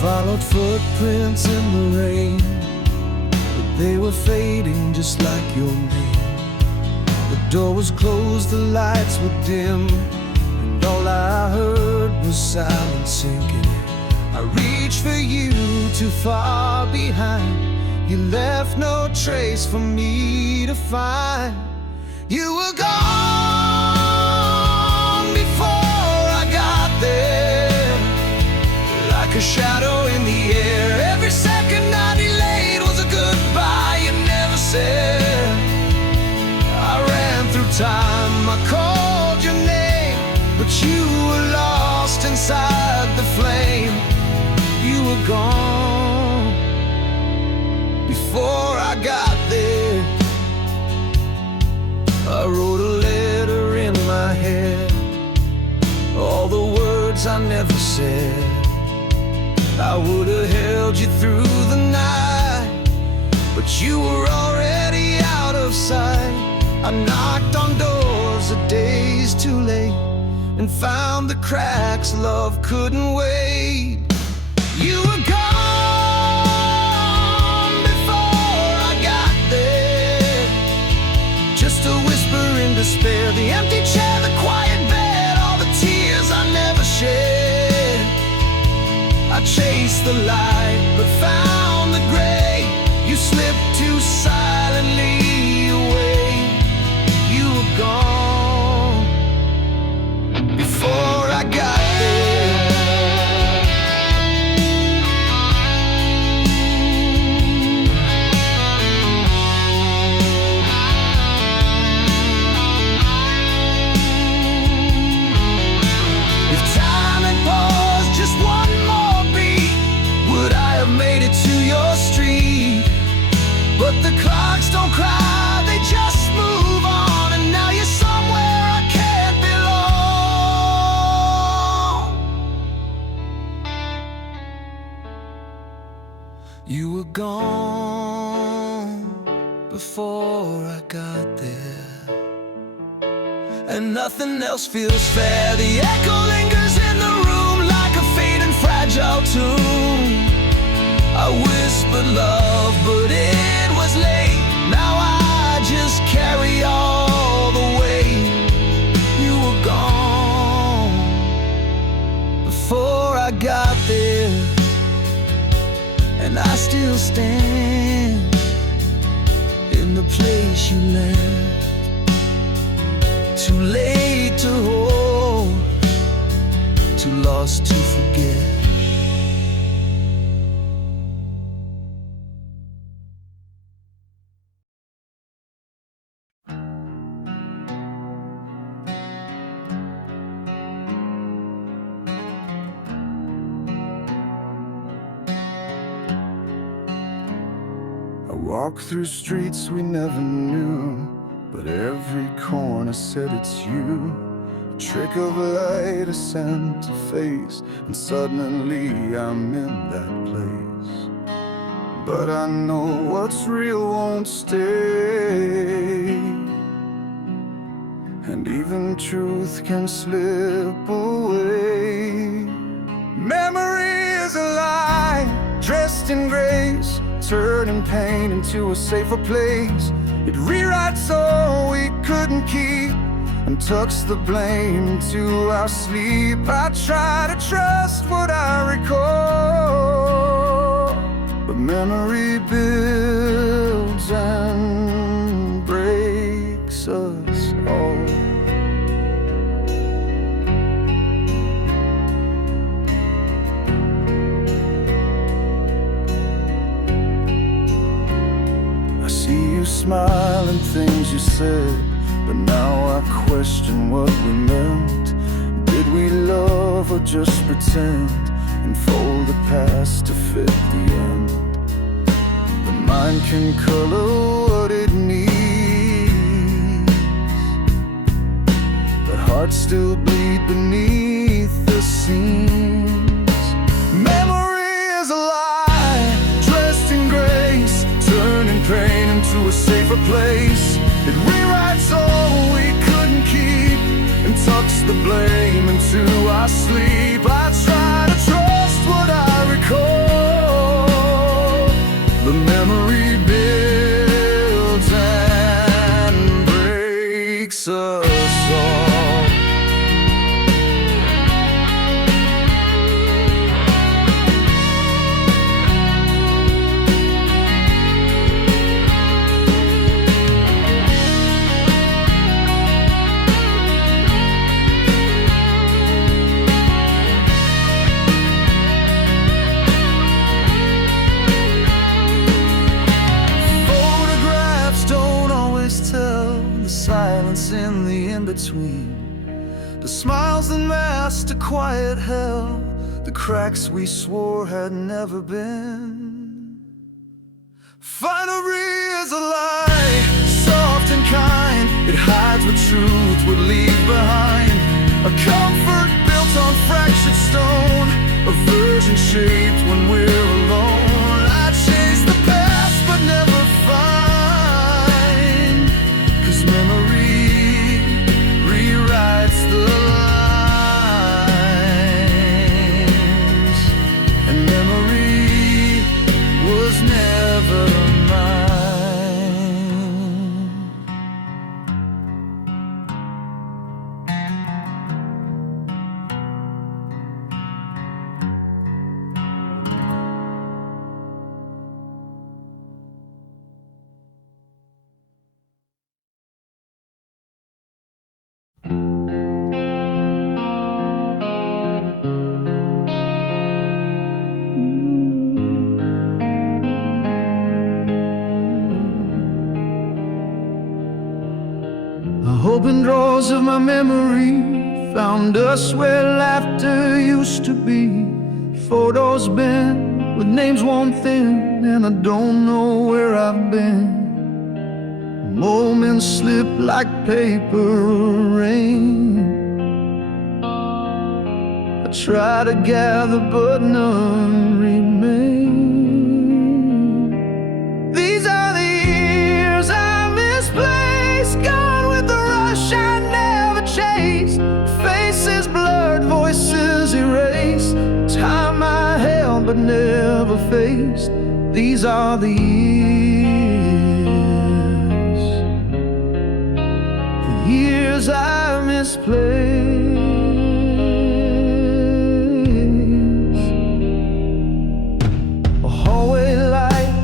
Followed footprints in the rain, but they were fading just like your name. The door was closed, the lights were dim, and all I heard was silence sinking in. I reached for you too far behind. You left no trace for me to find. You were gone before I got there, like a shadow in the air. Every second I delayed was a goodbye you never said. I ran through time, I called your name, but you were lost inside the flame. You were gone before I got there. I wrote a letter in my head, all the words I never said. I would have held you through the night, but you were already out of sight. I knocked on doors a days too late, and found the cracks love couldn't wait. You were gone before I got there, just a whisper in despair. The empty chair, the quiet bed, all the tears I never shed. I chased the light, but found the gray. You slipped too silently away. You were gone before I got there. If time had paused just one more beat, would I have made it to your street? But the clocks don't cry, they just move on, and now you're somewhere I can't belong. You were gone before I got there, and nothing else feels fair. The echo lingers in the room like a fading fragile tune. I whispered love, but it was late. Now I just carry all the weight. You were gone before I got there, and I still stand in the place you left. Too late to hold, too lost to forget. I walk through streets we never knew, but every corner said it's you. A trick of light, a scent, a face, and suddenly I'm in that place. But I know what's real won't stay, and even truth can slip away. Memory is a lie, dressed in grace, turning pain into a safer place. It rewrites all we couldn't keep and tucks the blame into our sleep. I try to trust what I recall, but memory builds and breaks us all. Smile and things you said, but now I question what we meant. Did we love or just pretend, and fold the past to fit the end? The mind can color what it needs, but hearts still bleed beneath the seams. Memory is a lie, dressed in grace, turning pain into a safer place. It rewrites all we couldn't keep and tucks the blame into our sleep. I try to trust what I recall, between. The smiles that masked a quiet hell, the cracks we swore had never been. Finery is a lie, soft and kind. It hides what truth would leave behind. A comfort built on fractured stone, a version shaped when we're alone. I chase the past but never find, 'cause memory rewrites the lines, and memory was never mine. Open drawers of my memory found us where laughter used to be. Photos bent with names worn thin, and I don't know where I've been. Moments slip like paper rain. I try to gather but none remain. These are the years I misplaced, gone with the rush I never chased. Faces blurred, voices erased, time I held but never faced. These are the years I misplaced. A hallway light,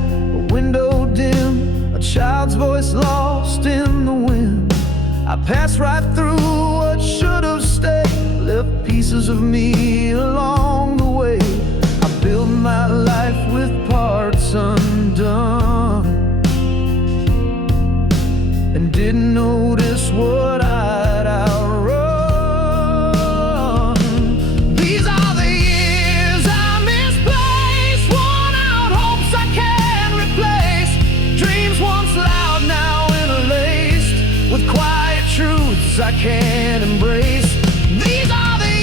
a window dim, a child's voice lost in the wind. I passed right through what should have stayed, left pieces of me along the way. I built my life with parts undone, and didn't notice what I'd outrun. These are the years I misplaced, worn out hopes I can't replace. Dreams once loud, now interlaced with quiet truths I can't embrace. These are the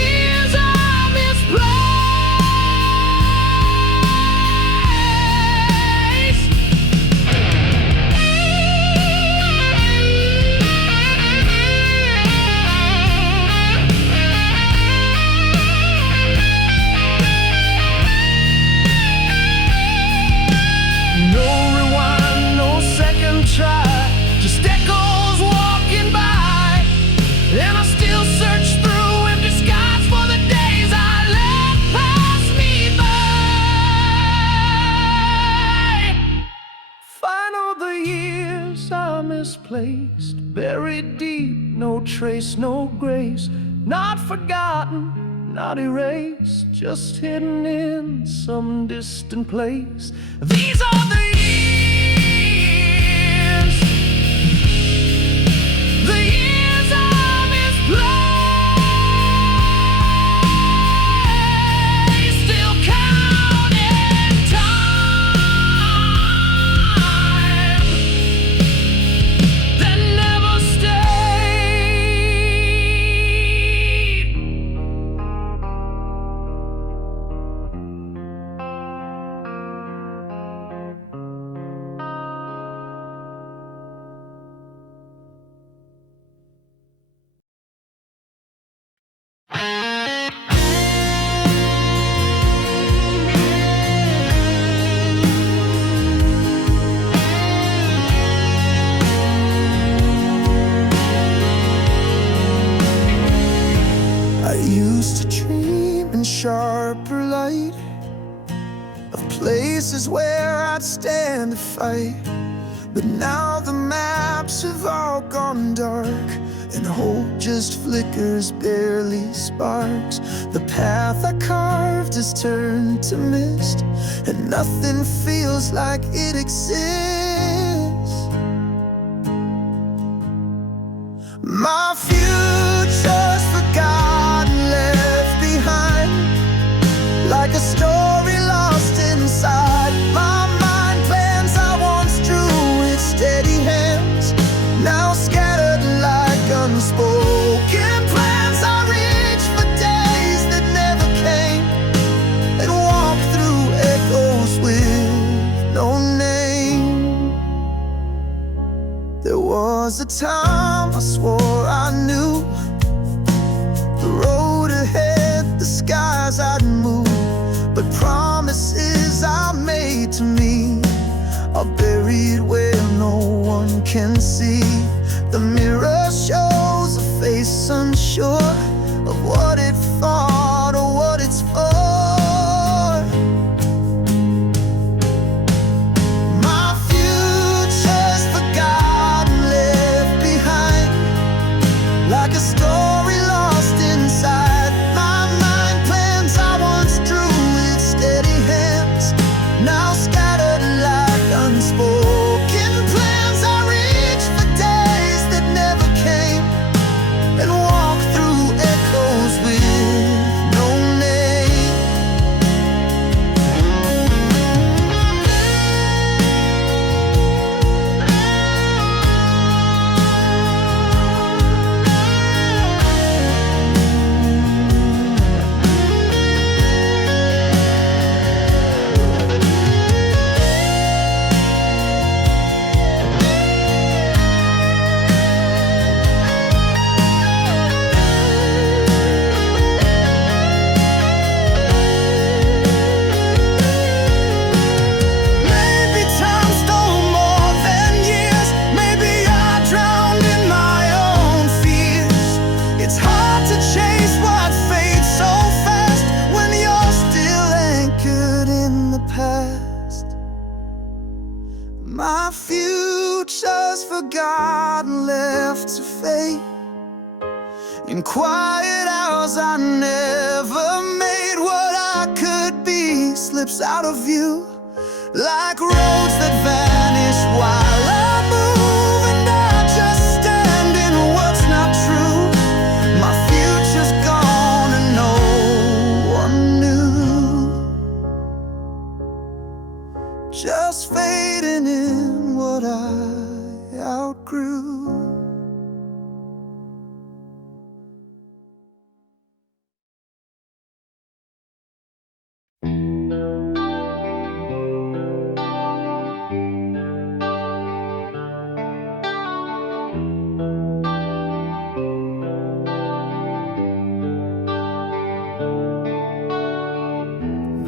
years I misplaced. No rewind, no second try, just echoes walking by. And I still search through empty skies for the days I let pass me by. Final the years I misplaced, buried deep, no trace, no grace. Not forgotten, not erased, just hidden in some distant place. These are the years I misplaced. Still counting time that never stayed. I used to dream in sharper light of places where I'd stand to fight. But now the maps have all gone dark, and hope just flickers, barely sparks. The path I carved has turned to mist, and nothing feels like it exists. can see. The mirror shows a face unsure of what it thought or what it's for. My future's forgotten, left behind, like a story lost inside. My mind plans I once drew with steady hands, now scattered like unspoken plans. I reach for days that never came and walk through echoes with no name. Maybe time stole more than years. Maybe I drowned in my own fears. It's hard to chase what fades so fast when you're still anchored in the past. My future's forgotten, left to fate. In quiet hours I never made. What I could be slips out of view, like roads that vanish while I move, and I just stand in what's not true. My future's gone and no one knew, just fading in what I outgrew.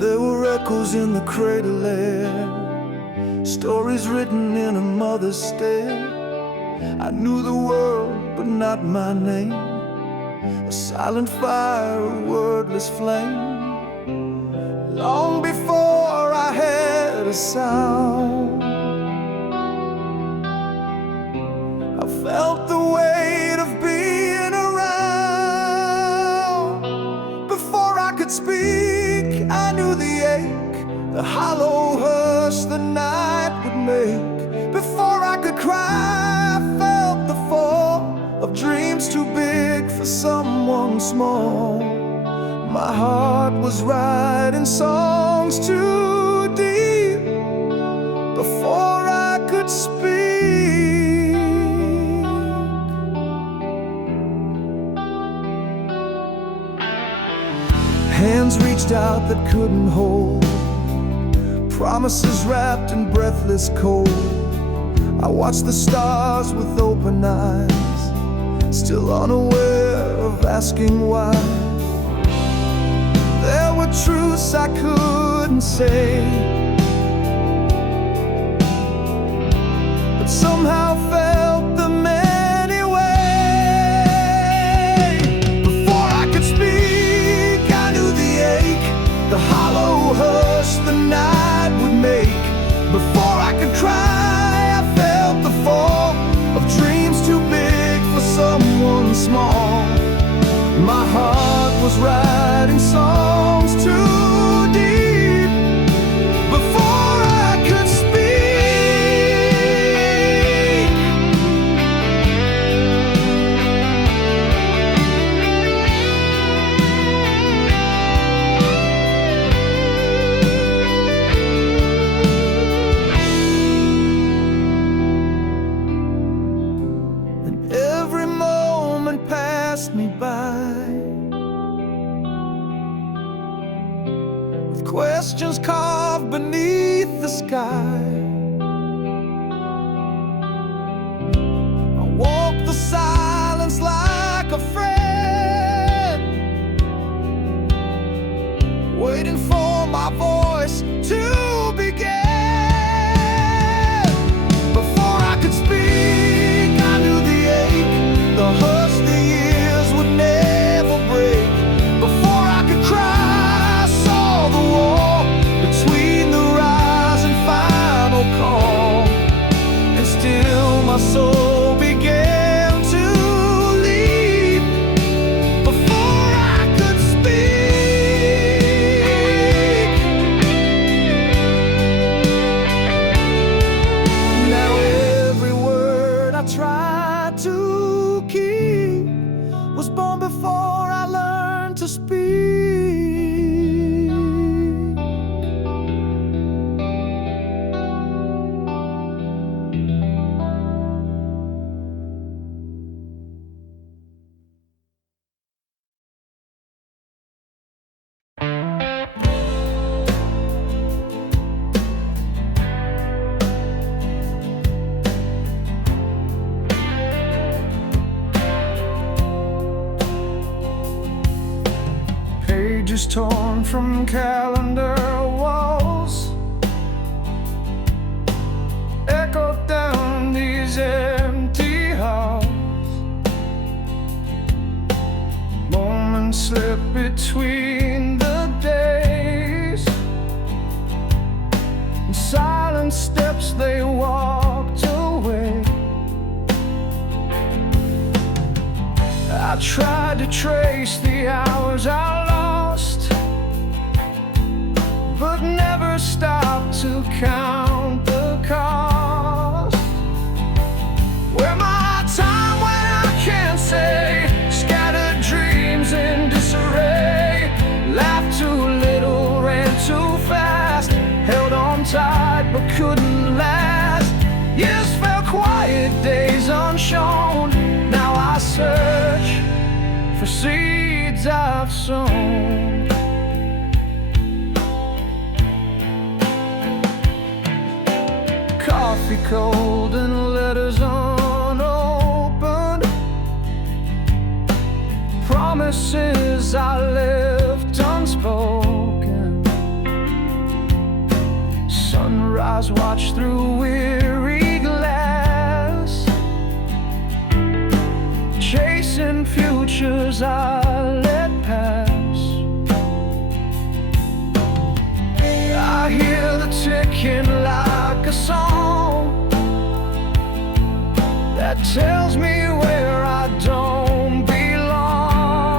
There were echoes in the cradle air, stories written in a mother's stare. I knew the world, but not my name. A silent fire, a wordless flame. Long before I had a sound, I felt the weight of being around. Before I could speak, I knew the ache, the hollow hush the night would make. Before I could cry, I felt the fall of dreams too big for someone small. My heart was writing songs too deep before I could speak. Hands reached out that couldn't hold, promises wrapped in breathless cold. I watched the stars with open eyes, still unaware of asking why. There were truths I couldn't say, but somehow felt them anyway. Before I could speak, I knew the ache, the hollow hush the night would make. Before I could cry, I felt the fall of dreams too big for someone small. My heart was writing songs too deep before I could speak. And every moment passed me by, questions carved beneath the sky. I walk the silence like a friend, waiting for my voice to begin. Before I could speak, before I learned to speak. Pages torn from calendar walls echo down these empty halls. Moments slip between the days. In silent steps they walked away. I tried to trace the hours I lost, but never stopped to count the cost. Where my time when I can't say, scattered dreams in disarray, laughed too little, ran too fast, held on tight but couldn't last. Years fell quiet, days unshown. Now I search for seeds I've sown. Coffee cold and letters unopened, promises I left unspoken. Sunrise watched through weary glass, chasing futures I let pass. I hear the ticking like a song that tells me where I don't belong.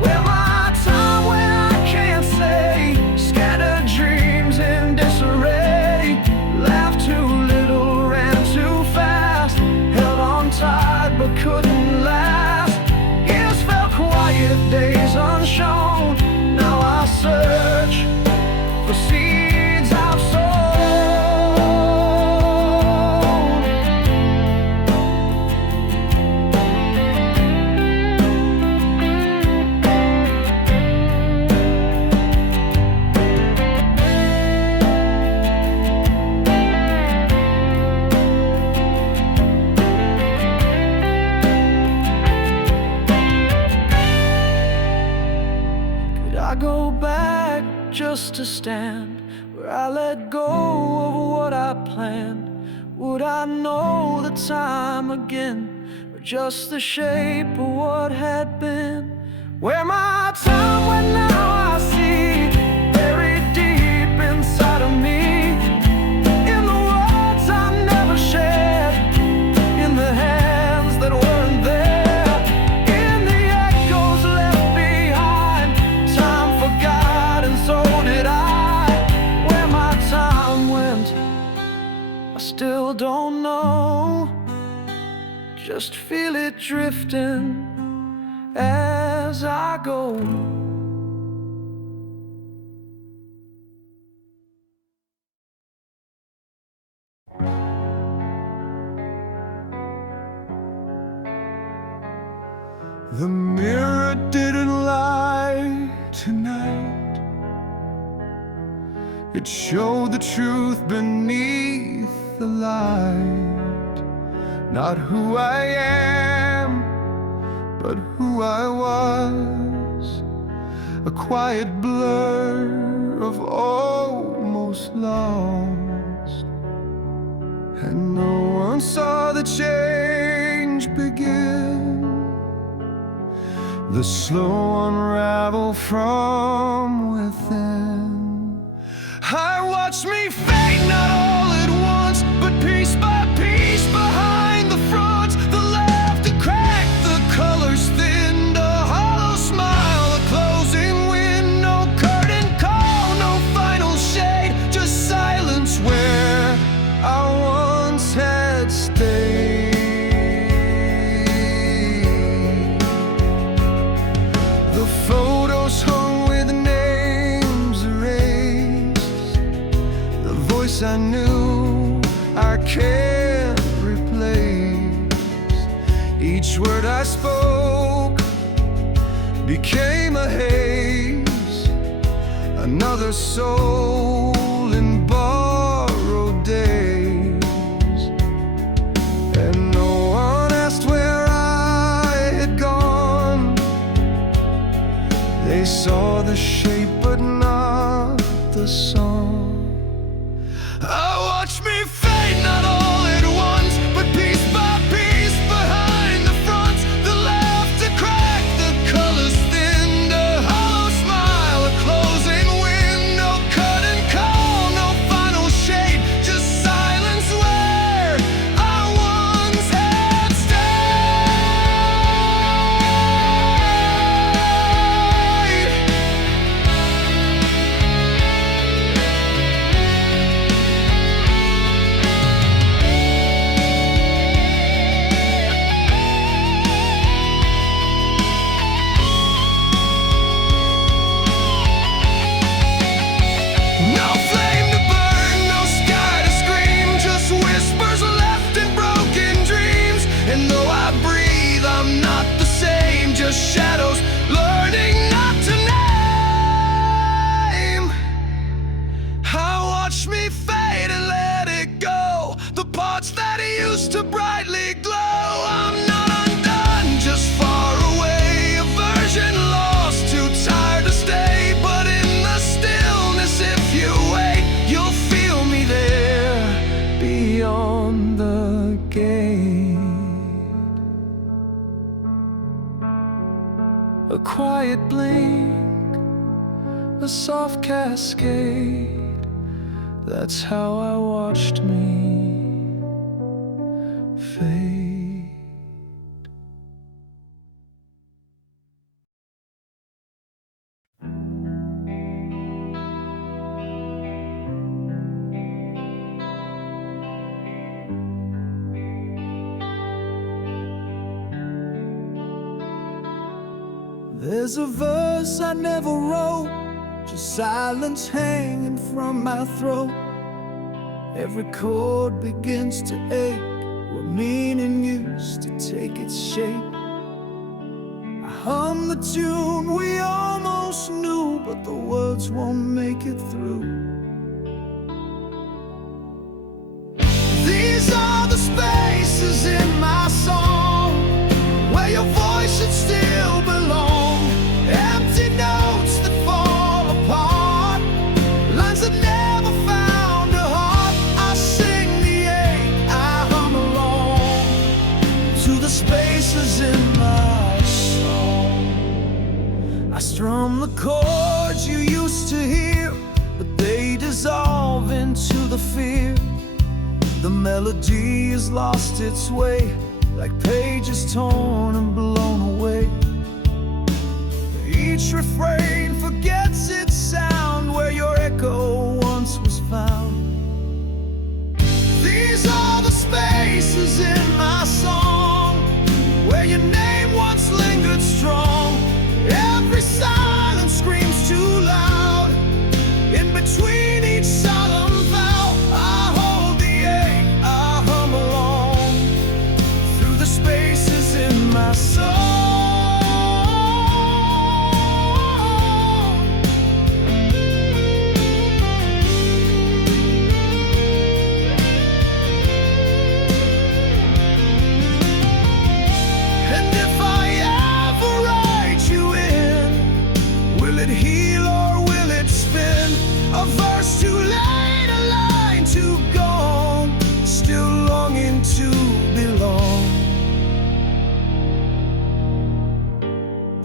Where my time when I can't say, scattered dreams in disarray, laughed too little, ran too fast, held on tight but couldn't last. Years fell quiet, days unshown. Now I search for seeds I've sown. Could I go back just to stand where I let go of what I planned? Would I know the time again, or just the shape of what had been? Where my time went now I see, buried deep inside of me, in the words I never shared, in the hands that weren't there, in the echoes left behind. Time forgot and so did I. Where my time went, I still don't know. Just feel it drifting as I go. The mirror didn't lie tonight. It showed the truth beneath the light. Not who I am, but who I was. A quiet blur of almost lost. And no one saw the change begin, the slow unravel from within. I watched me fade, not all at once, but piece by piece behind the front. The laughter cracked, the colors thinned, a hollow smile, a closing wind. No curtain call, no final shade, just silence where I once had stayed. I knew I can't replace. Each word I spoke became a haze, another soul in borrowed days. And no one asked where I had gone. They saw the shape but not the song. Watch me fade, not all at once, but piece by piece behind the fronts. The laughter cracked, the colors thinned, a hollow smile, a closing window, curtain call, no final shade, just silence where I once had shadows, learning not to name. I watch me fade and let it go, the parts that used to brightly glow. I'm not undone, just far away, a version lost, too tired to stay. But in the stillness, if you wait, you'll feel me there, beyond the gate. A quiet blink, a soft cascade, that's how I watched me fade. There's a verse I never wrote, just silence hanging from my throat. Every chord begins to ache where meaning used to take its shape. I hum the tune we almost knew, but the words won't make it through. These are the spaces in my song where your voice should still belong. Empty notes that fall apart, lines that never found a heart. I sing the ache, I hum along to the spaces in my song. I strum the chords you used to hear, but they dissolve into the fear. The melody has lost its way, like pages torn and blown away. Each refrain forgets its sound where your echo once was found. These are the spaces in my song where your name once lingered strong. Every silence screams too loud. In between each solemn vow, I hold the ache, I hum along through the spaces in my song.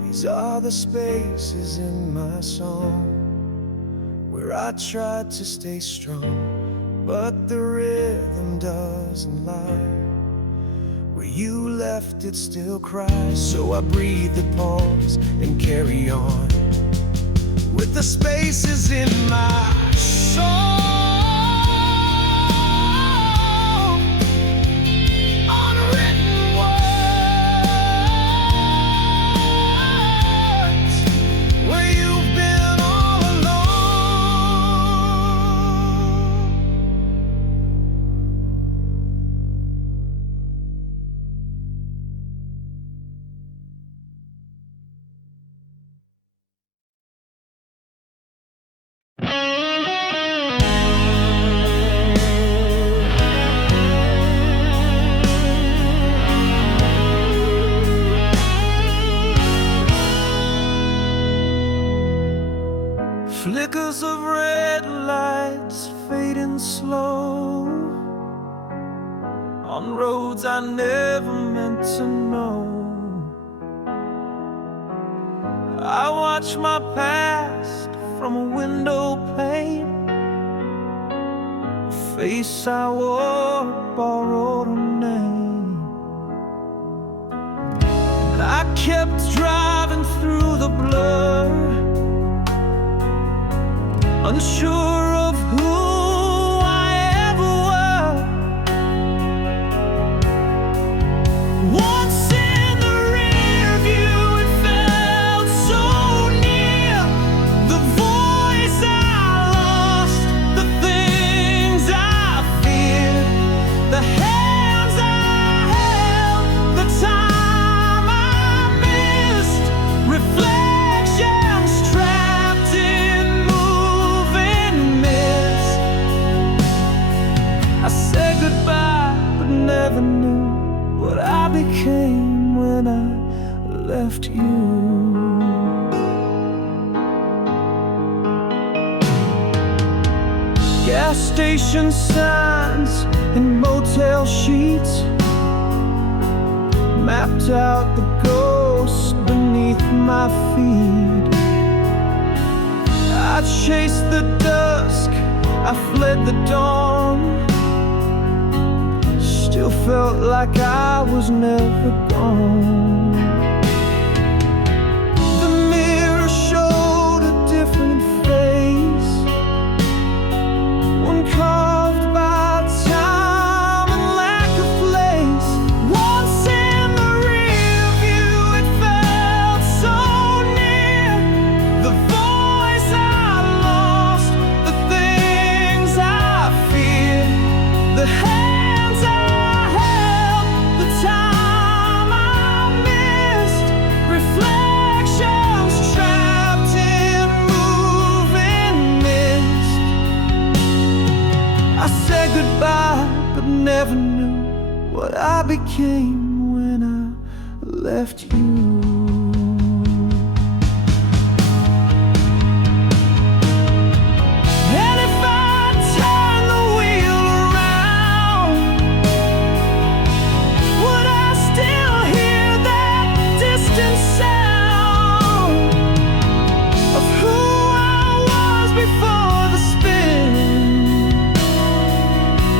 These are the spaces in my song where I tried to stay strong, but the rhythm doesn't lie. Where you left it still cries, so I breathe the pause and carry on with the spaces in my song. Flickers of red lights fading slow on roads I never meant to know. I watch my past from a window pane, a face I wore, borrowed a name. And I kept driving through the blur, unsure of who I ever were. Once in the rear view, it felt so near. The voice I lost, the things I feared, the hands I held, the time I missed, reflections trapped in moving mist. I said goodbye, but never knew what I became when I left you. Gas station signs and motel sheets mapped out the ghosts beneath my feet. I chased the dusk, I fled the dawn, still felt like I was never gone. The mirror showed a different face, one carved by time and lack of place. Once in the rear view, it felt so near. The voice I lost, the things I feared, the hands I held, the time I missed, reflections trapped in moving mist. I said goodbye, but never knew what I became when I left you. And if I turn the wheel around, would I still hear that distant sound of who I was before the spin,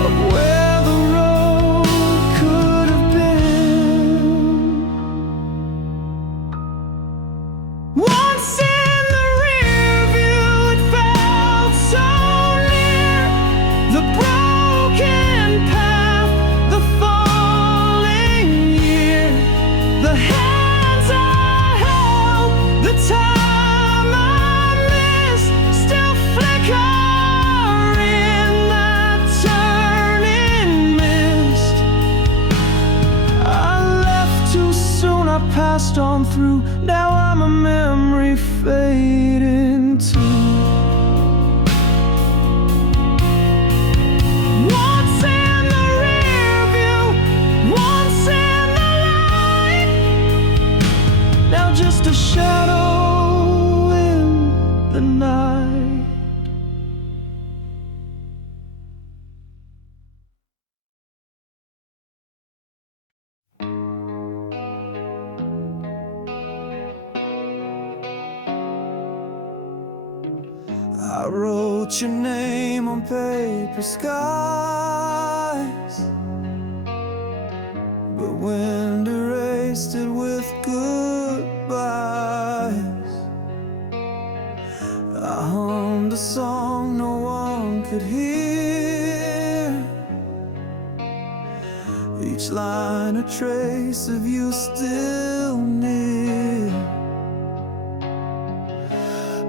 of where the road could have been? Once in the rear view, it felt so near. The broken path, the falling year, the hands I held, the time I missed, still flicker in that turning mist. I left too soon, I passed on through. Now I'm a memory fading too. Once in the rear view, once in the light, now just a shadow in the night. I wrote your name on paper skies, but wind erased it with goodbyes. I hummed a song no one could hear, each line a trace of you still near.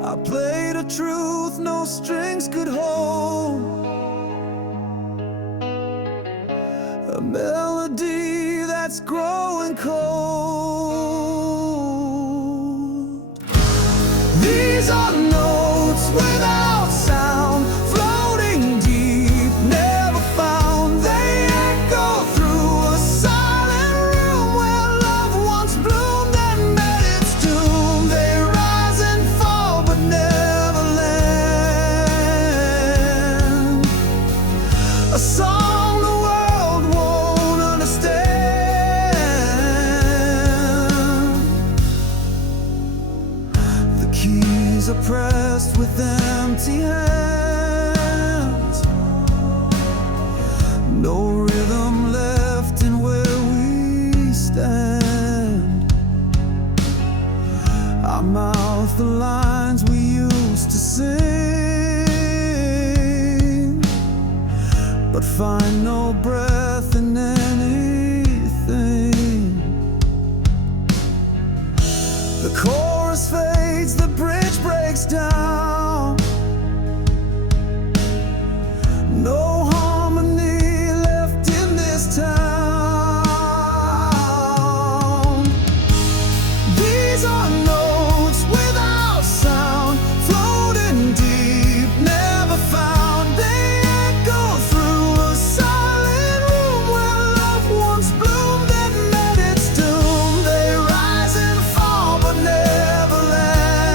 I played a truth no strings could hold, a melody that's growing cold. These are notes without sound, floating deep, never found. They echo through a silent room where love once bloomed and met its doom. They rise and fall but never land. keys are pressed with empty hands. No rhythm left in where we stand. I mouth the lines we used to sing, but find no breath in anything. The chorus fades, the bridge breaks down. No harmony left in this town. These are notes without sound, floating deep, never found. They echo through a silent room where love once bloomed and met its doom. They rise and fall but never land.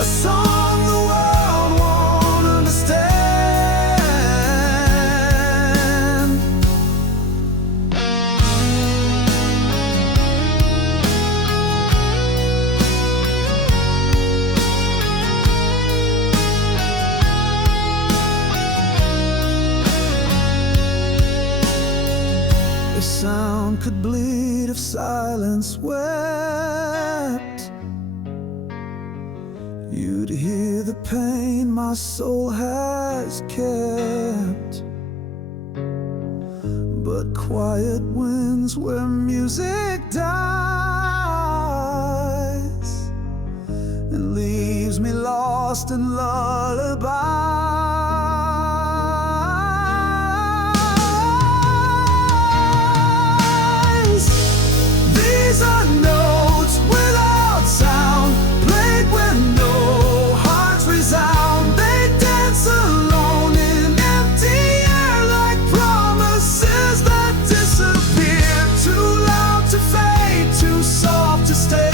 A song the world won't understand. This sound could bleed if silence wept. You'd hear the pain my soul has kept. But quiet wins where music dies, and leaves me lost in lullabies. These are notes without sound, played when no hearts resound. They dance alone in empty air like promises that disappear. Too loud to fade, too soft to stay.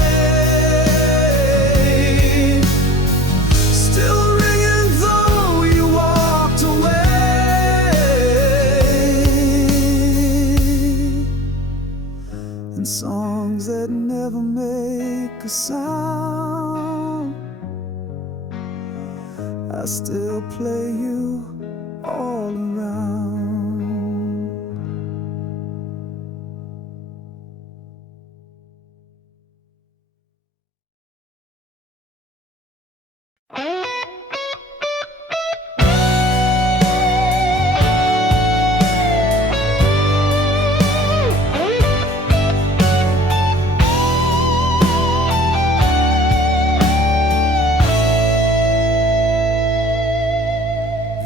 Still ringing though you walked away. And songs that never make a sound, I still play you all around.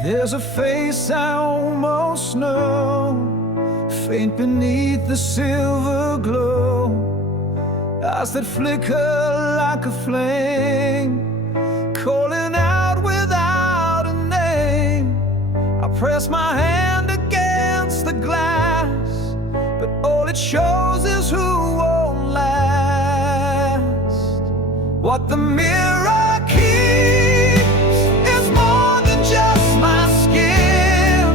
There's a face I almost know, faint beneath the silver glow, eyes that flicker like a flame, calling out without a name. I press my hand against the glass, but all it shows is who won't last. What the mirror keeps is more than just my skin.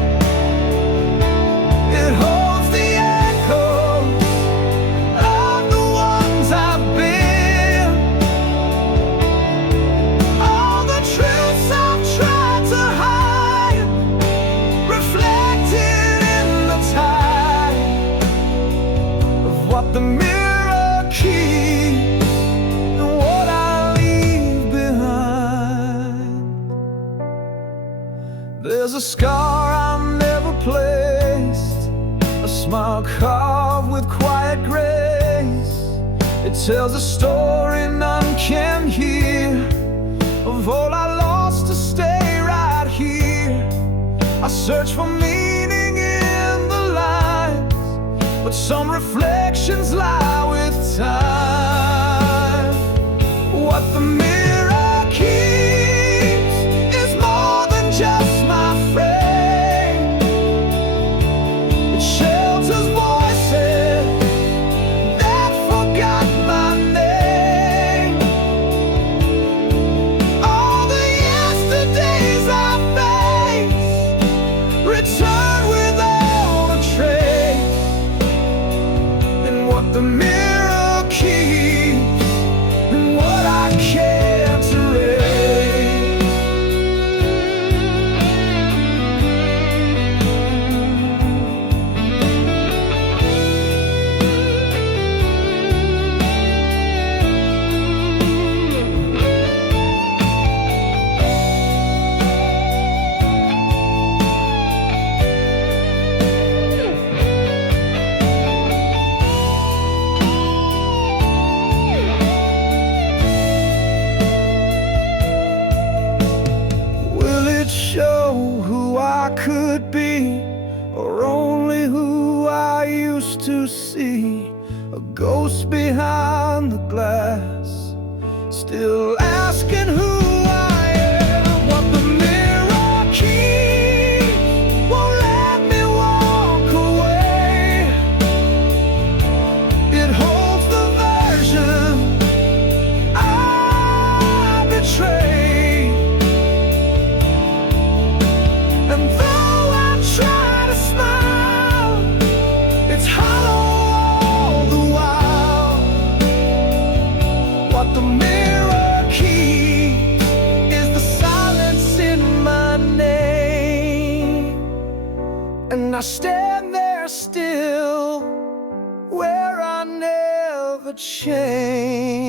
It holds the echoes of the ones I've been. All the truths I've tried to hide, reflected in the tide of what the mirror keeps and what I leave behind. There's a scar I've never placed, a smile carved with quiet grace. It tells a story none can hear, of all I lost to stay right here. I search for meaning in the lines, but some reflections lie with time. What the mirror keeps is more than just my frame. It shelters voices that forgot my name. All the yesterdays I faced return without a trace. And what the mirror keeps behind the glass, still asking who I am. What the mirror keys won't let me walk away. It holds the version I betrayed. And though I try to smile, it's hollow all the while. What the mirror keys is the silence in my name. And I stand there still, where I never changed.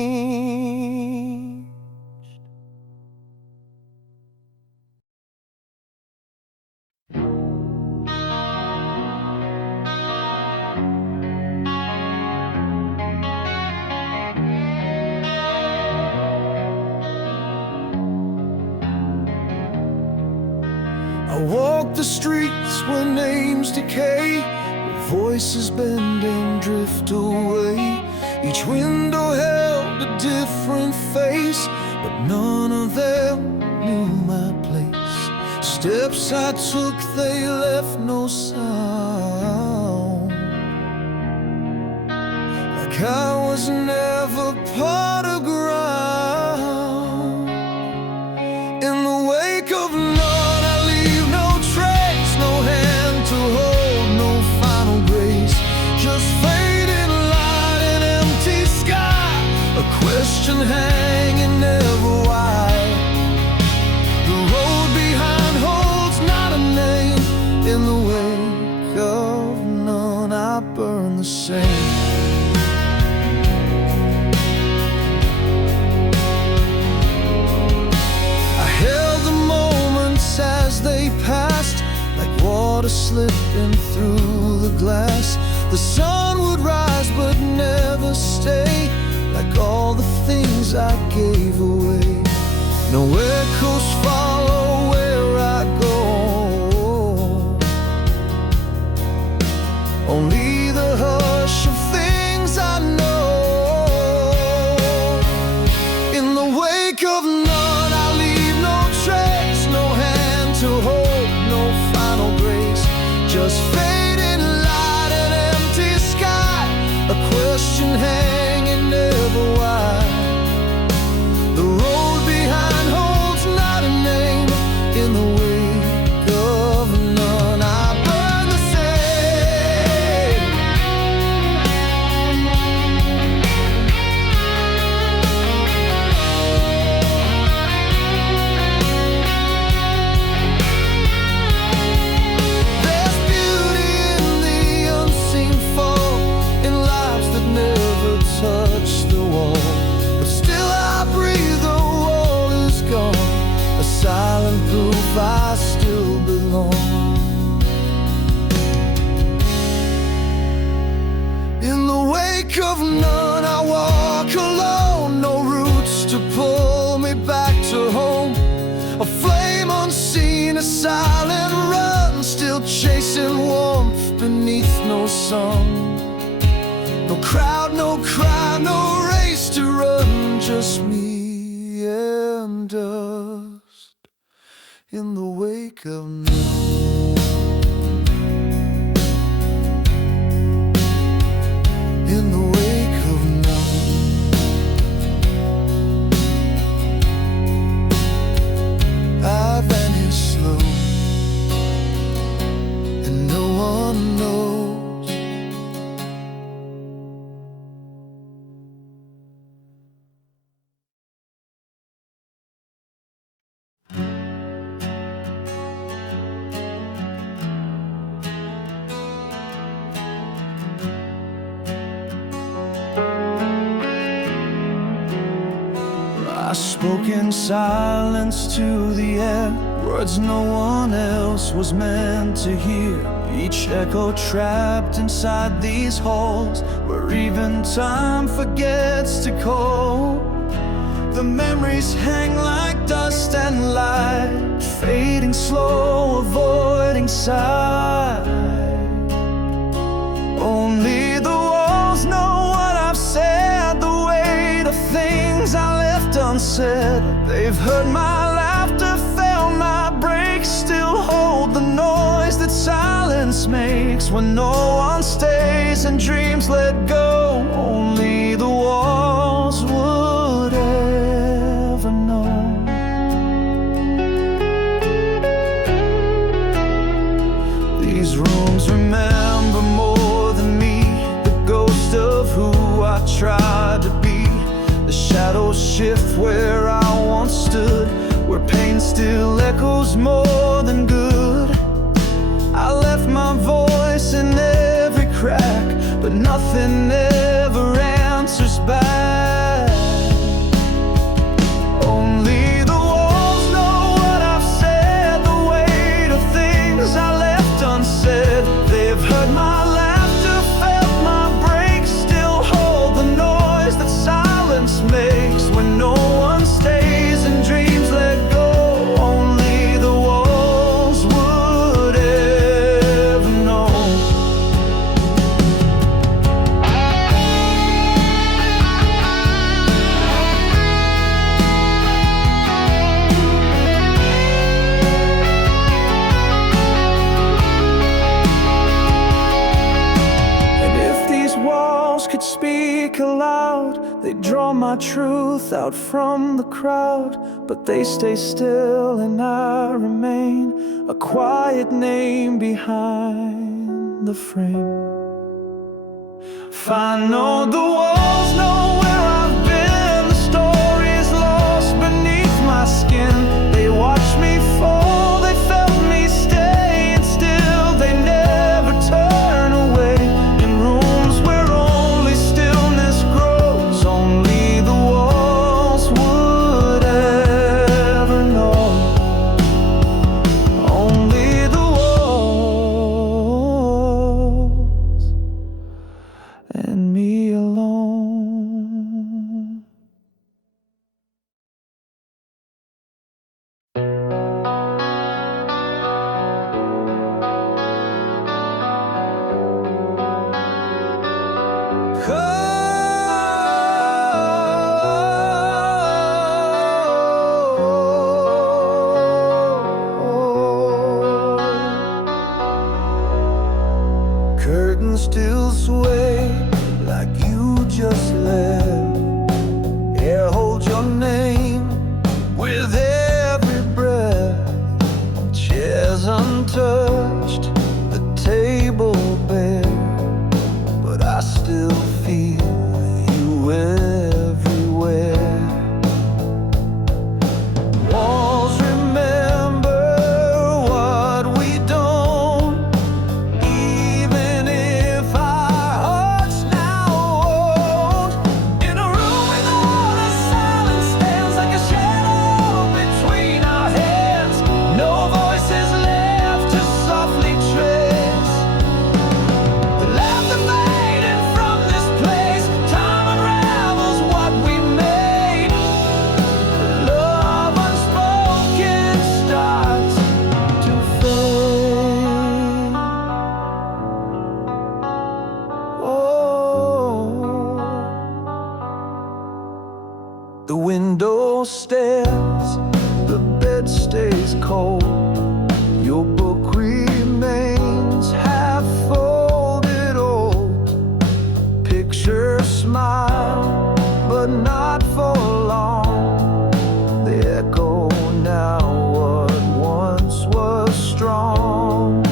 I walk the streets where names decay, where voices bend and drift away. Each window held a different face, but none of them knew my place. Steps I took, they left no sound, like I was never part of ground. In the wake of none, I leave no trace, no hand to hold, no final grace. Just fading light and empty sky, a question hanging never wide. The road behind holds not a name. In the wake of none, I burn the same. As they passed, like water slipping through the glass. The sun would rise but never stay, like all the things I gave away. No echoes follow where I go, only the hush of things I know. In the wake of none, I leave no trace, no hand to hold, no final grace. Just fading light and empty sky, a question hanging never wide. The road behind holds not a name. In the wake of none, I burn the same. There's beauty in the unseen fall, in lives that never touch the wall. But still I breathe, the wall is gone, a silent proof I still belong. In the wake of none, I walk alone, no roots to pull me back to home. A flame unseen, a silent run, still chasing warmth beneath no sun. No crowd, no cry, no race to run, just me and dust. In the wake of none. In the wake of none, I vanish slow, and no one knows. I spoke in silence to the air, words no one else was meant to hear. Each echo trapped inside these halls, where even time forgets to call. The memories hang like dust and light, fading slow, avoiding sight. Only the walls know what I've said. unsaid. They've heard my laughter, felt my breaks, still hold the noise that silence makes when no one stays and dreams let go. Only the walls would ever know. These rooms remember more than me, the ghost of who I tried to be. The shadows shift where I once stood, where pain still echoes more than good. I left my voice in every crack, but nothing ever answers back. Only the walls know what I've said, the weight of things I left unsaid. They've heard my laughter, felt my breaks, still hold the noise that silence makes when no one stays and dreams let go. Only the walls would ever know. And if these walls could speak aloud, they draw my truth out from the crowd. But they stay still and I remain a quiet name behind the frame. If I know the walls know where I've been, the story is lost beneath my skin. They watched me fall, they felt me stay, and still they never turn away. In rooms where only stillness grows, only the walls would ever know. Only the walls and me alone. Curtains still sway like you just left. Air holds your name with every breath. Chairs untouched, the table bare, but I still feel you everywhere. Walls remember what we don't, even if our hearts now won't. In a room with all the silence stands like a shadow between our hands. No voices left to softly trace the laughter fading from this place. Time unravels what we made. Love unspoken starts to fade. Oh, the window stares, the bed stays cold. Your book remains half folded old. Pictures smile, but not for long. They echo now what once was strong.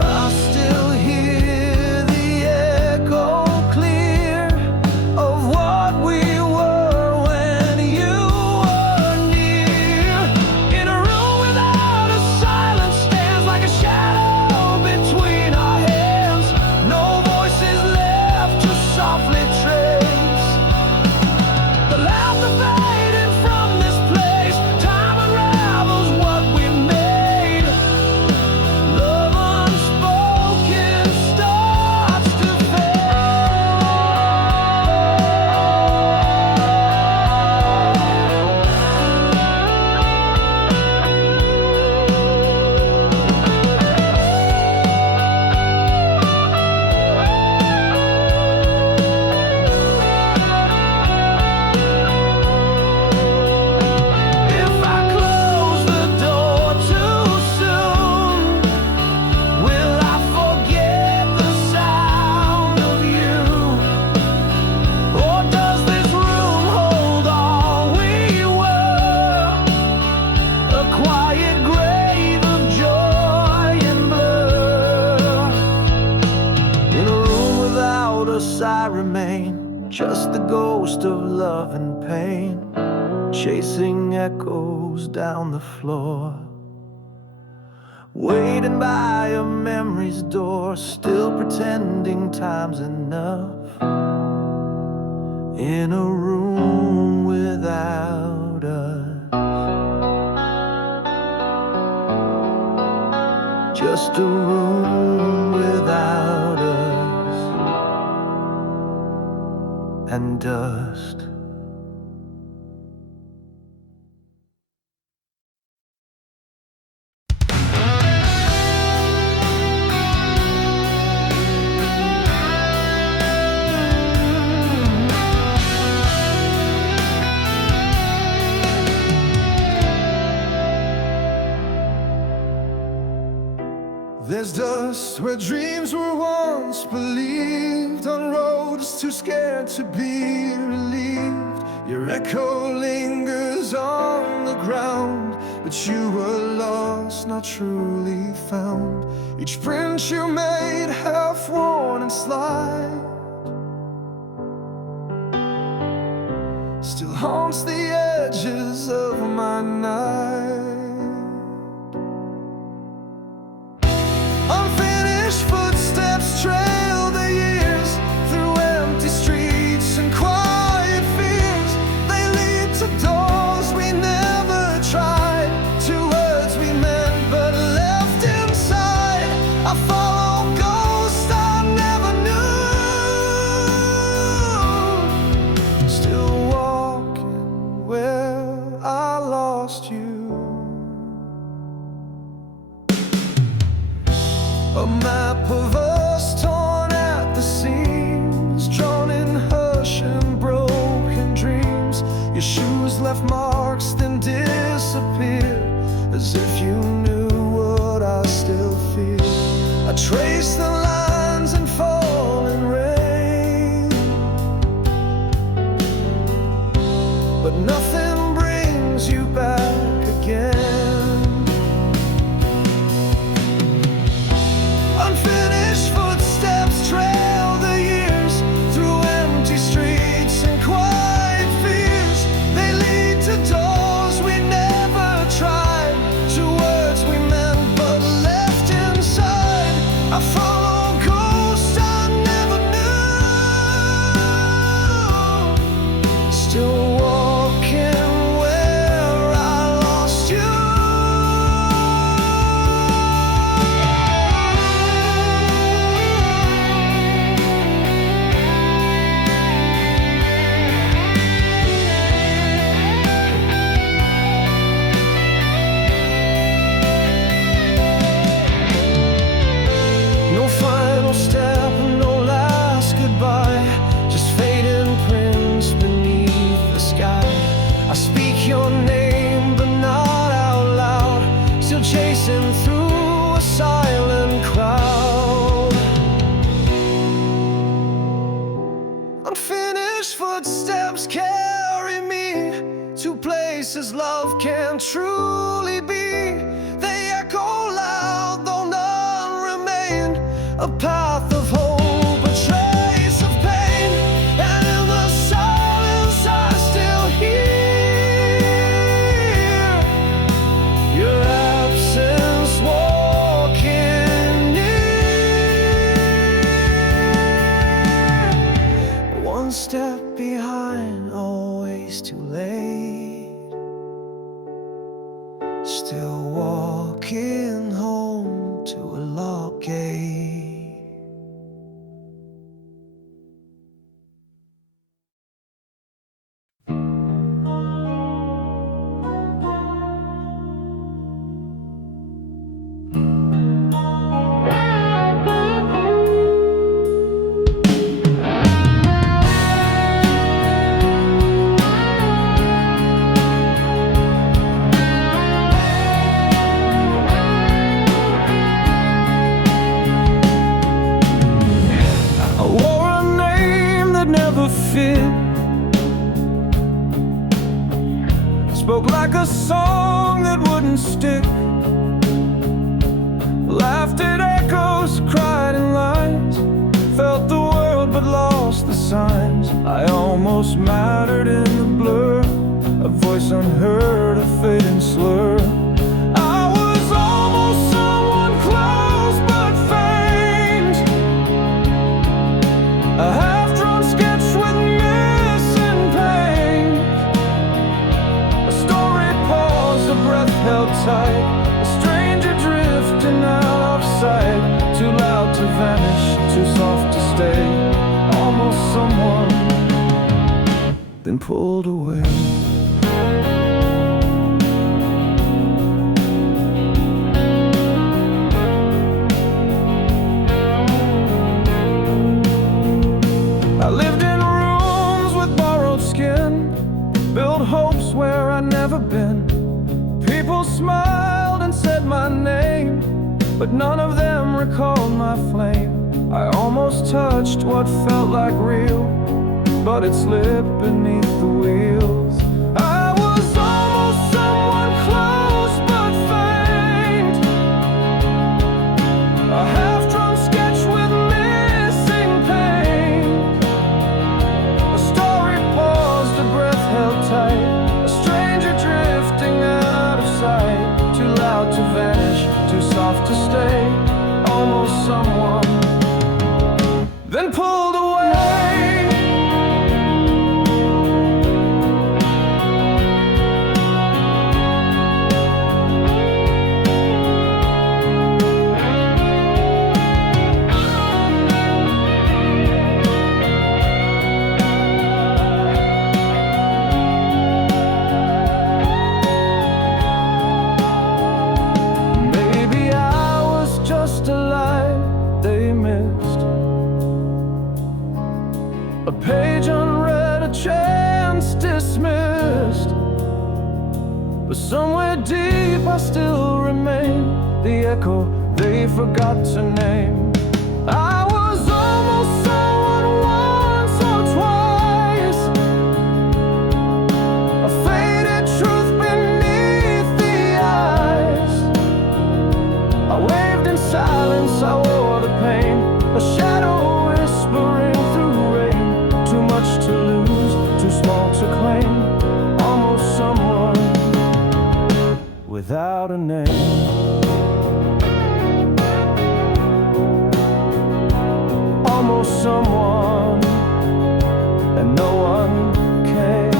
I still hear the echo clear of what we were when you were near. In a room without I remain, just the ghost of love and pain, chasing echoes down the floor. Waiting by a memory's door, still pretending time's enough. In a room without us, just a room without us and dust. There's dust where dreams were once believed, on roads too scared to be relieved. Your echo lingers on the ground, but you were lost, not truly found. Each print you made, half worn and slight, still haunts the edges of my night. Unfinished footsteps trail the years through empty streets and quiet fears. They lead to doors we never tried, to words we meant but left inside. I follow ghosts I never knew, still walking where I lost you. A map of us torn at the seams, drawn in hush and broken dreams. Your shoes left marks, then disappeared, as if you knew what I still feel. I traced the lines in falling rain, but nothing brings you back again. Unfinished footsteps trail the years through empty streets and quiet fears. They lead to doors we never tried, to words we meant but left inside. I follow ghosts I never knew, still walking where I lost you. No final step, no last goodbye, just fading prints beneath the sky. I speak your name but not out loud, still chasing through a silent crowd. Unfinished footsteps carry me to places love can't truly be. They echo loud though none remain, a path of hope, a trace of pain, and in the silence I still hear your absence walking near. One step behind, always too late, still walking home to a locked gate. Fit. Spoke like a song that wouldn't stick, laughed at echoes, cried in lines, felt the world but lost the signs. I almost mattered in the blur, a voice unheard, a fading slur. I was almost someone close but faint, a half-drawn sketch with missing pain. A story paused, a breath held tight, a stranger drifting out of sight, too loud to vanish, too soft to stay. Almost someone, then pulled away. I lived in rooms with borrowed skin, built hopes where I'd never been. People smiled and said my name, but none of them recalled my flame. I almost touched what felt like real, but it slipped beneath the wheels. I was almost someone close but faint, a half-drawn sketch with missing paint. A story paused, a breath held tight, a stranger drifting out of sight, too loud to vanish, too soft to stay. Almost someone, then pulled away. Maybe I was just a light they missed, a page unread, a chance dismissed. But somewhere deep I still remain, the echo they forgot to name. I was almost someone once or twice, a faded truth beneath the eyes. I waved in silence, I wore the pain, a shadow whispering through rain. Too much to lose, too small to claim. Almost someone without a name. Almost someone, and no one came.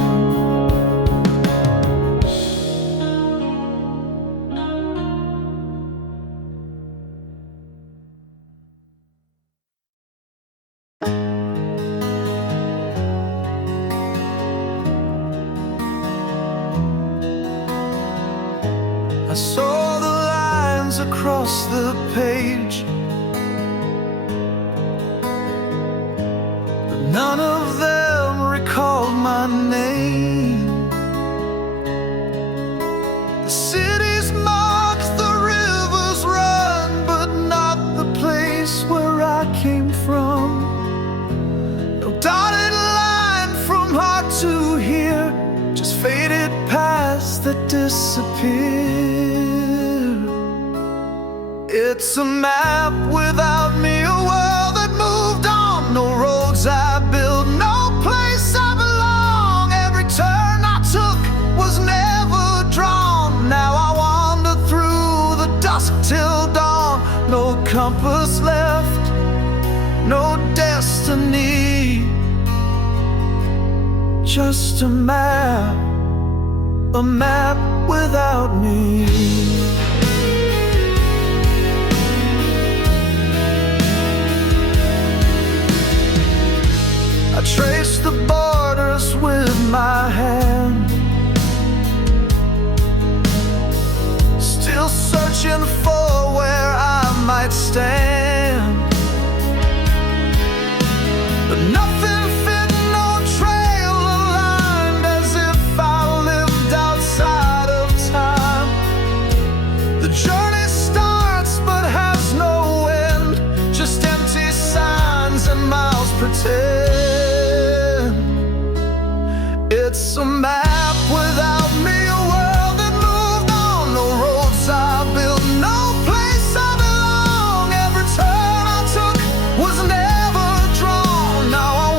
I saw the lines across the page, but none of them recalled my name. The cities mark, the rivers run, but not the place where I came from. No dotted line from heart to here, just faded paths that disappear. It's a map without me, a world that moved on. No roads I built, no place I belong. Every turn I took was never drawn. Now I wander through the dusk till dawn. No compass left, no destiny, just a map without me. I trace the borders with my hand, still searching for where I might stand. But nothing fit, no trail aligned, as if I lived outside of time. The journey starts but has no end, just empty signs and miles pretend. It's a map without me, a world that moved on. No roads I built, no place I belong. Every turn I took was never drawn. Now I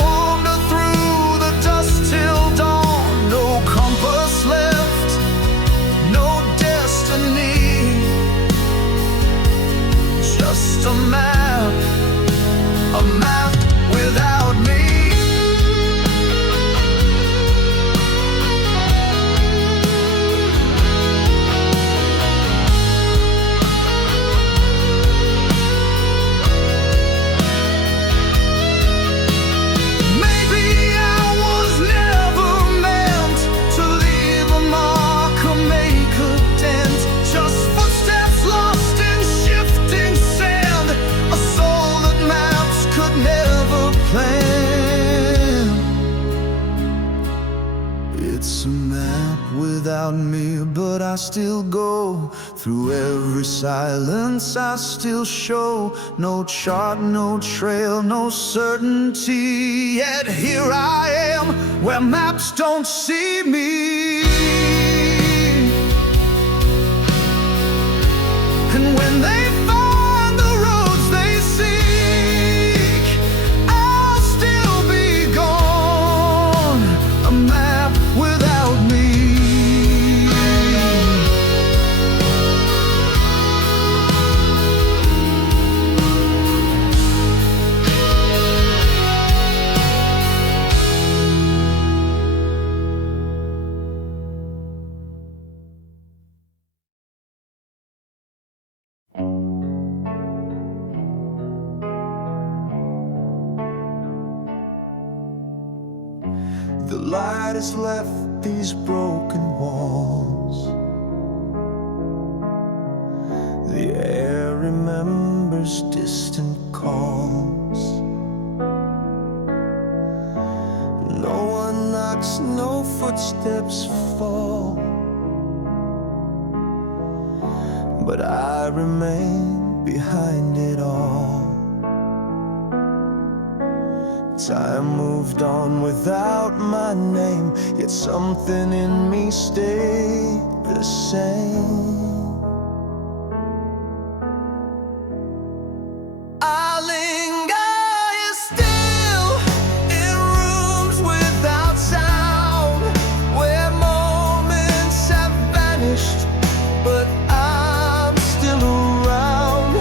without me, but I still go. Through every silence I still show. No chart, no trail, no certainty. Yet here I am, where maps don't see me. And when they find the roads they seek, I'll still be gone, a map without me. The light has left these broken walls. The air remembers distant calls. No one knocks, no footsteps fall, but I remain behind it all. Time moved on without my name, yet something in me stayed the same. I linger here still in rooms without sound, where moments have vanished, but I'm still around.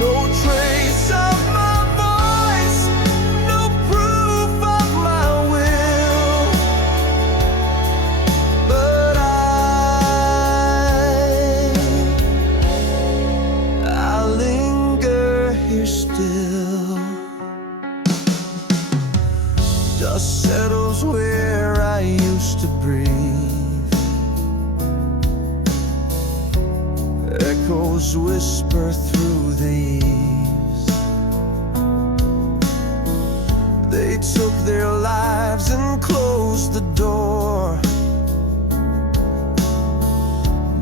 No trace of my voice, no proof of my will, but I linger here still. Dust settles where I used to breathe. Echoes whisper through the eaves. They took their lives and closed the door,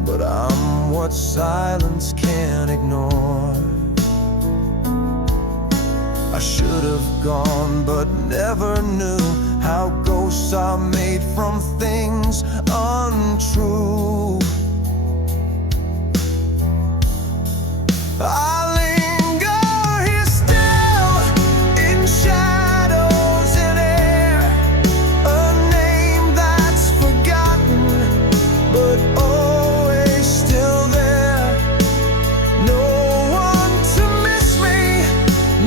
but I'm what silence can't ignore. I should have gone, but never knew how ghosts are made from things untrue. I linger here still in shadows and air, a name that's forgotten, but always still there. No one to miss me,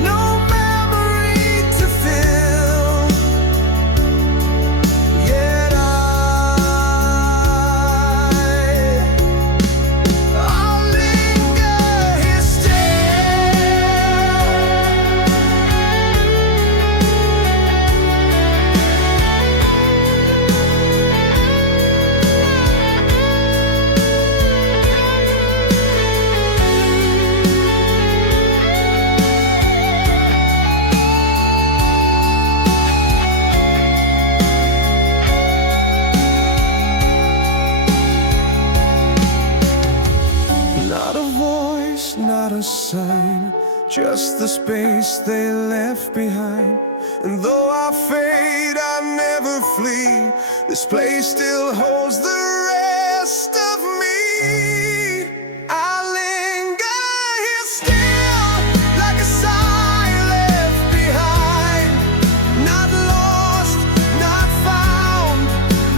no memory to fill, yet I'll linger here not a voice, not a sign, just the space they left behind. And though I fade, I never flee. This place still holds the rest of me. I linger here still, like a sign left behind. Not lost, not found,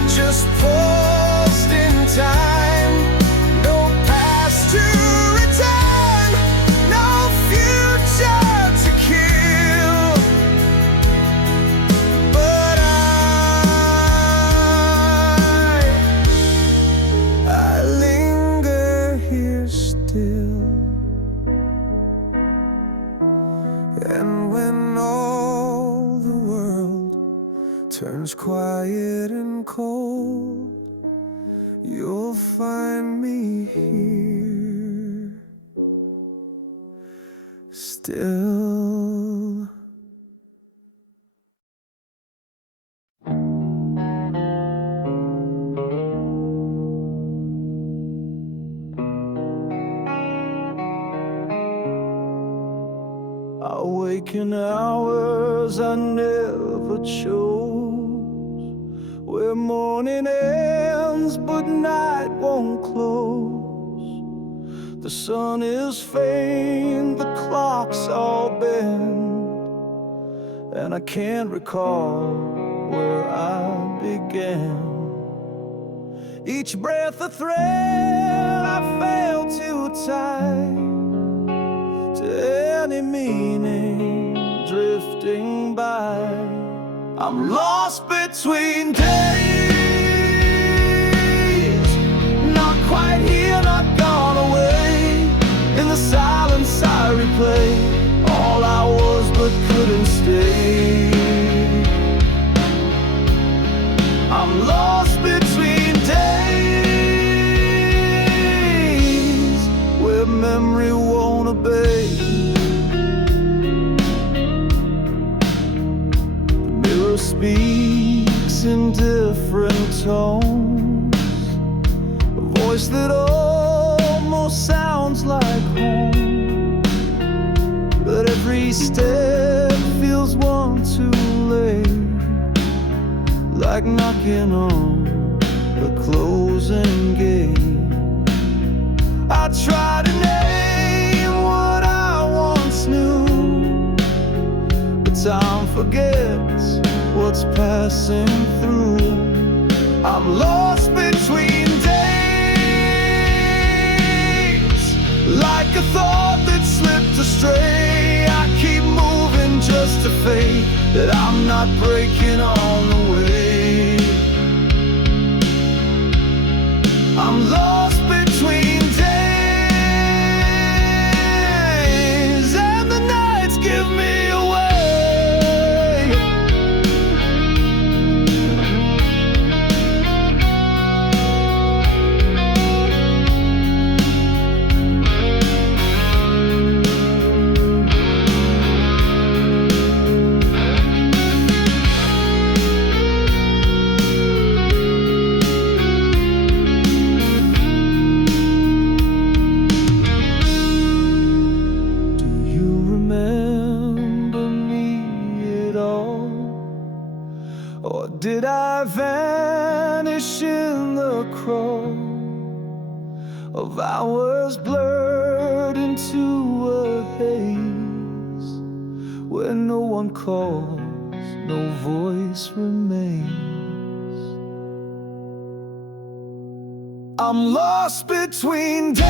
just paused in time. No past to return, no future to kill, but I linger here still. And when all the world turns quiet and cold, you'll find me here still. waking hours I never chose, where morning ends but night won't close. The sun is faint, the clock's all bent, and I can't recall where I began. Each breath a thread I fail to tie to any meaning drifting by. I'm lost between days, not quite here, not gone away. In the silence I replay all I was but couldn't stay. I'm lost between days where memory won't obey. The mirror speaks in different tones, a voice that almost sounds like home, but every step feels one too late, like knocking on a closing gate. I try to name what I once knew, but time forgets what's passing through. I'm lost between days, like a thought that slipped astray. I keep moving just to faith that I'm not breaking on the way. I'm lost between days, and the nights give me away. Or did I vanish in the crowd of hours blurred into a haze, where no one calls, no voice remains? I'm lost between days,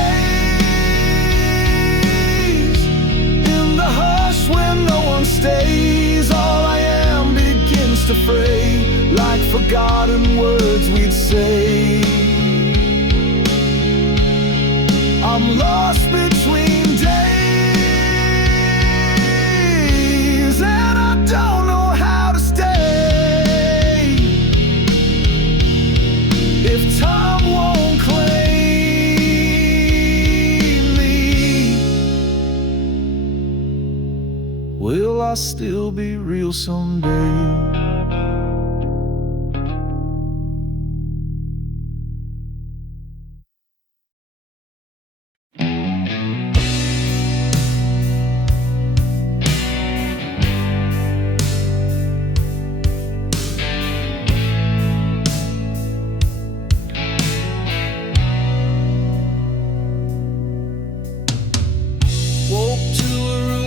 in the hush where no one stays. All I am begins to fray, like forgotten words we'd say. I'm lost between days, and I don't know how to stay if time won't claim me. Will I still be real someday?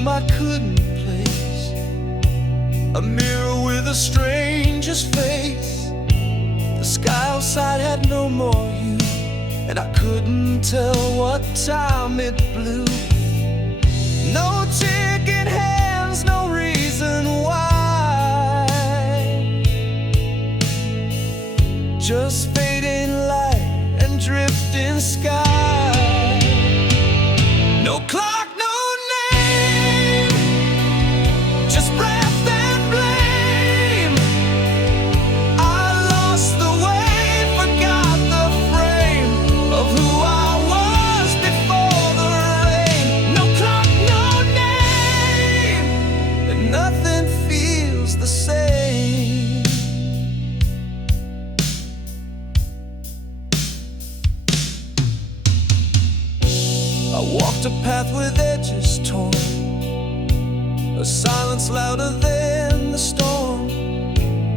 I couldn't place, a mirror with a stranger's face. The sky outside had no more hue, and I couldn't tell what time it blew. No ticket hands, no reason why, just fading light and drifting sky. No clock, a path with edges torn, a silence louder than the storm.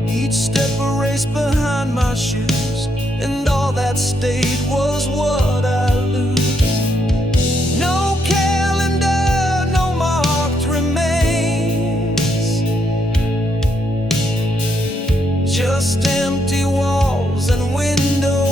Each step a race behind my shoes, and all that stayed was what I lose. No calendar, no marked remains, just empty walls and windows.